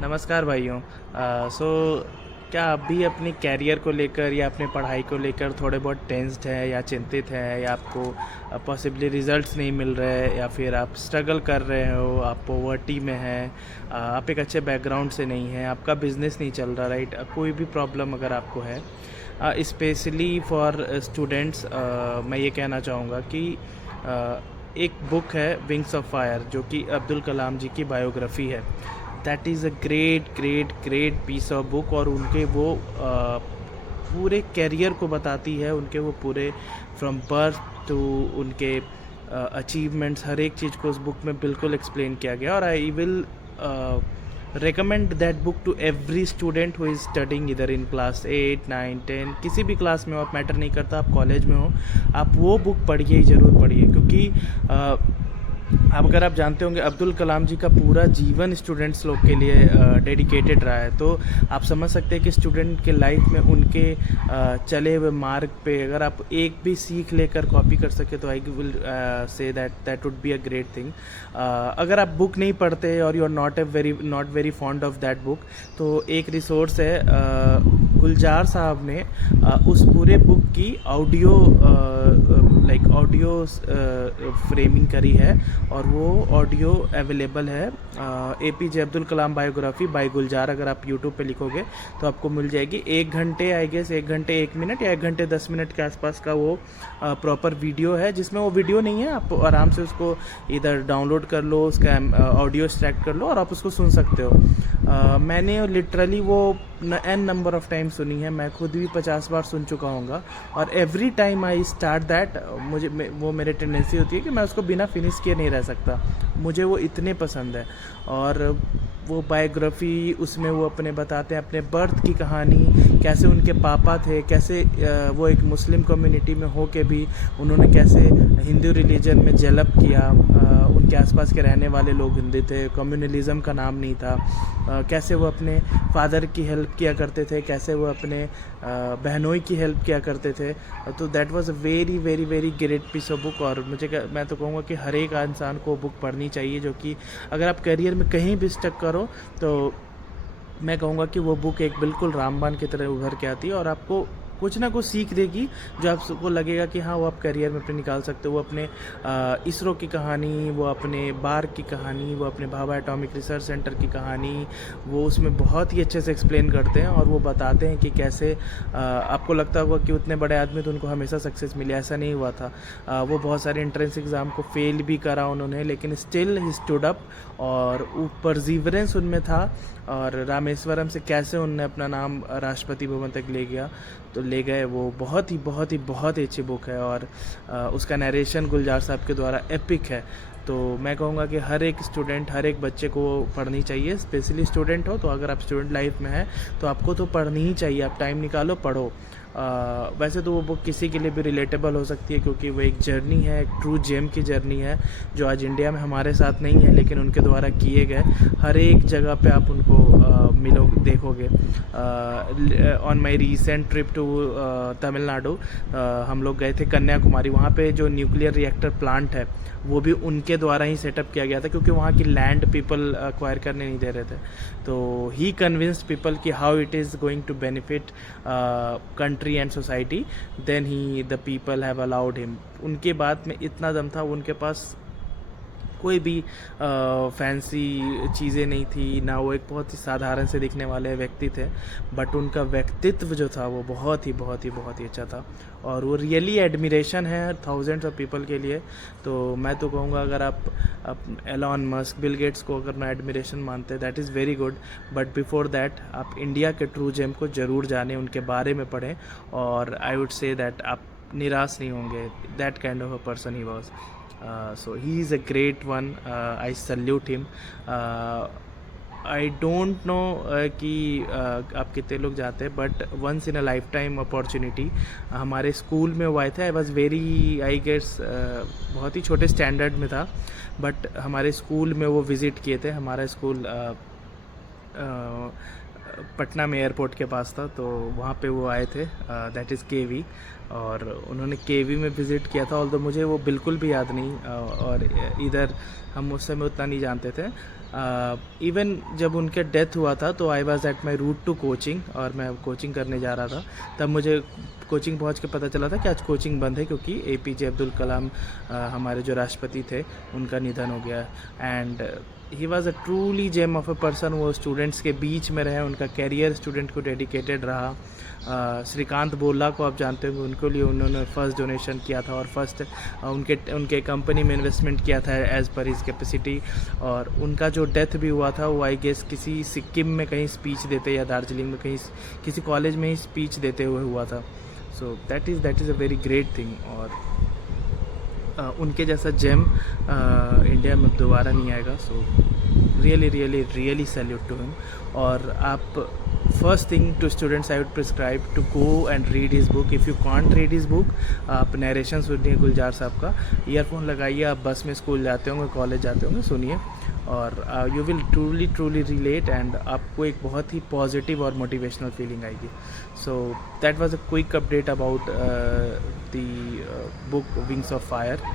नमस्कार भाइयों। सो क्या आप भी अपनी कैरियर को लेकर या अपने पढ़ाई को लेकर थोड़े बहुत टेंस्ड हैं या चिंतित हैं, या आपको पॉसिबली रिजल्ट्स नहीं मिल रहे, या फिर आप स्ट्रगल कर रहे हो, आप पॉवर्टी में हैं, आप एक अच्छे बैकग्राउंड से नहीं हैं, आपका बिजनेस नहीं चल रहा, राइट? कोई भी प्रॉब्लम अगर आपको है, स्पेशली फॉर स्टूडेंट्स, मैं ये कहना चाहूँगा कि एक बुक है विंग्स ऑफ फायर, जो कि अब्दुल कलाम जी की बायोग्राफी है। That is a great great great piece of book, और उनके वो पूरे कैरियर को बताती है, उनके वो पूरे फ्रॉम बर्थ टू उनके अचीवमेंट्स, हर एक चीज़ को उस बुक में बिल्कुल एक्सप्लेन किया गया। और I will recommend that book to every student who is studying either in class 8 9 10, किसी भी क्लास में हो, आप मैटर नहीं करता, आप कॉलेज में हो, आप वो बुक पढ़िए ही ज़रूर पढ़िए, क्योंकि अब अगर आप जानते होंगे अब्दुल कलाम जी का पूरा जीवन स्टूडेंट्स लोग के लिए डेडिकेटेड रहा है। तो आप समझ सकते हैं कि स्टूडेंट के लाइफ में उनके चले हुए मार्ग पे अगर आप एक भी सीख लेकर कॉपी कर सके तो I will say that would be a great thing. अगर आप बुक नहीं पढ़ते और you are not very fond of that book, तो एक रिसोर्स है, गुलजार साहब ने उस पूरे बुक की ऑडियो फ्रेमिंग करी है, और वो ऑडियो अवेलेबल है। APJ Abdul Kalam biography bye गुलजार, अगर आप यूट्यूब पे लिखोगे तो आपको मिल जाएगी। 1 घंटे, आई गेस 1 घंटे 1 मिनट या 1 घंटे 10 मिनट के आसपास का वो प्रॉपर वीडियो है, जिसमें वो वीडियो नहीं है, आप आराम से उसको इधर डाउनलोड कर लो, उसका ऑडियो एक्सट्रैक्ट कर लो और आप उसको सुन सकते हो। मैंने लिटरली वो n नंबर ऑफ टाइम सुनी है, मैं खुद भी 50 बार सुन चुका हूँगा, और every time I start that वो मेरी टेंडेंसी होती है कि मैं उसको बिना फिनिश किए नहीं रह सकता, मुझे वो इतने पसंद है। और वो बायोग्राफी, उसमें वो अपने बताते हैं अपने बर्थ की कहानी, कैसे उनके पापा थे, कैसे वो एक मुस्लिम कम्युनिटी में हो के भी उन्होंने कैसे हिंदू रिलीजन में डेवलप किया, उनके आसपास के रहने वाले लोग हिंदू थे, कम्युनलिज्म का नाम नहीं था, कैसे वो अपने फादर की हेल्प किया करते थे, कैसे वो अपने बहनोई की हेल्प किया करते थे। तो that was a very very very great piece of book, और मैं तो कहूँगा कि हर एक इंसान को बुक पढ़नी चाहिए, जो कि अगर आप करियर में कहीं भी स्टक करो तो मैं कहूँगा कि वो बुक एक बिल्कुल रामबाण की तरह उभर के आती है, और आपको कुछ ना कुछ सीख देगी जो आपको लगेगा कि हाँ, वो आप करियर में अपने निकाल सकते हो। वो अपने इसरो की कहानी, वो अपने बार की कहानी, वो अपने भाभा एटॉमिक रिसर्च सेंटर की कहानी, वो उसमें बहुत ही अच्छे से एक्सप्लेन करते हैं, और वो बताते हैं कि कैसे आपको लगता होगा कि उतने बड़े आदमी तो उनको हमेशा सक्सेस मिली, ऐसा नहीं हुआ था। वो बहुत सारे एंट्रेंस एग्ज़ाम को फेल भी करा उन्होंने, लेकिन स्टिल ही स्टूड अप, और परजीवरेंस उनमें था। और रामेश्वरम से कैसे उनने अपना नाम राष्ट्रपति भवन तक ले गए, वो बहुत ही बहुत ही बहुत ही अच्छी बुक है, और उसका नरेशन गुलजार साहब के द्वारा एपिक है। तो मैं कहूँगा कि हर एक स्टूडेंट, हर एक बच्चे को पढ़नी चाहिए, स्पेशली स्टूडेंट हो तो अगर आप स्टूडेंट लाइफ में हैं तो आपको तो पढ़नी ही चाहिए, आप टाइम निकालो पढ़ो। वैसे तो वो बुक किसी के लिए भी रिलेटेबल हो सकती है, क्योंकि वो एक जर्नी है, एक ट्रू जेम की जर्नी है, जो आज इंडिया में हमारे साथ नहीं है, लेकिन उनके द्वारा किए गए हर एक जगह पे आप उनको देखोगे। On my recent trip to Tamil Nadu, हम लोग गए थे कन्याकुमारी, वहाँ पे जो न्यूक्लियर रिएक्टर प्लांट है वो भी उनके द्वारा ही सेटअप किया गया था, क्योंकि वहाँ की लैंड पीपल अक्वायर करने नहीं दे रहे थे। तो ही कन्विंस्ड पीपल कि how it is going to benefit country and society, then he the people have allowed him. उनके बात में इतना दम था, उनके पास कोई भी फैंसी चीज़ें नहीं थी ना, वो एक बहुत ही साधारण से दिखने वाले व्यक्ति थे, बट उनका व्यक्तित्व जो था वो बहुत ही बहुत ही बहुत ही अच्छा था, और वो रियली एडमिरेशन है थाउजेंड्स ऑफ पीपल के लिए। तो मैं तो कहूँगा अगर आप एलॉन मस्क, बिल गेट्स को अगर मैं एडमिरेशन मानते हैं, that is very good, but before that आप इंडिया के ट्रू जेम को ज़रूर जानें, उनके बारे में पढ़ें, और आई वुड से दैट आप निराश नहीं होंगे। That kind of a person he was. So he is a great one. I salute him. I don't know कि आप कितने लोग जाते हैं, but once in a life time opportunity हमारे स्कूल में हुआ थे। I was very, I gets बहुत ही छोटे स्टैंडर्ड में था, बट हमारे स्कूल में वो विज़िट किए थे। हमारा स्कूल पटना में एयरपोर्ट के पास था, तो वहाँ पे वो आए थे, दैट इज़ केवी, और उन्होंने केवी में विज़िट किया था। ऑल्दो मुझे वो बिल्कुल भी याद नहीं, और इधर हम उस समय उतना नहीं जानते थे। इवन जब उनके डेथ हुआ था तो I was at my route to coaching, और मैं कोचिंग करने जा रहा था। तब मुझे कोचिंग पहुंच के पता चला था कि आज कोचिंग बंद है, क्योंकि APJ अब्दुल कलाम हमारे जो राष्ट्रपति थे उनका निधन हो गया। And he was a truly gem of a person. वो स्टूडेंट्स के बीच में रहे, उनका कैरियर स्टूडेंट को डेडिकेटेड रहा। श्रीकांत बोला को आप जानते होंगे, उनके लिए उन्होंने फर्स्ट डोनेशन किया था, और फर्स्ट उनके कंपनी में इन्वेस्टमेंट किया था एज़ पर हिज कैपेसिटी। और उनका जो डेथ भी हुआ था वो आई गेस किसी सिक्किम में कहीं स्पीच देते, या दार्जिलिंग में कहीं किसी कॉलेज में ही स्पीच देते हुए हुआ था। So that is a very great thing. और उनके जैसा जेम इंडिया में दोबारा नहीं आएगा। So really salute to him. और आप first thing to students I would prescribe to go and read his book. If you can't read his book, आप नरेशन सुनिए गुलजार साहब का, ईयरफोन लगाइए, आप बस में स्कूल जाते होंगे, कॉलेज जाते होंगे, सुनिए, और you will truly relate, and आपको एक बहुत ही पॉजिटिव और मोटिवेशनल फीलिंग आएगी। So that was a quick update about the book wings of fire.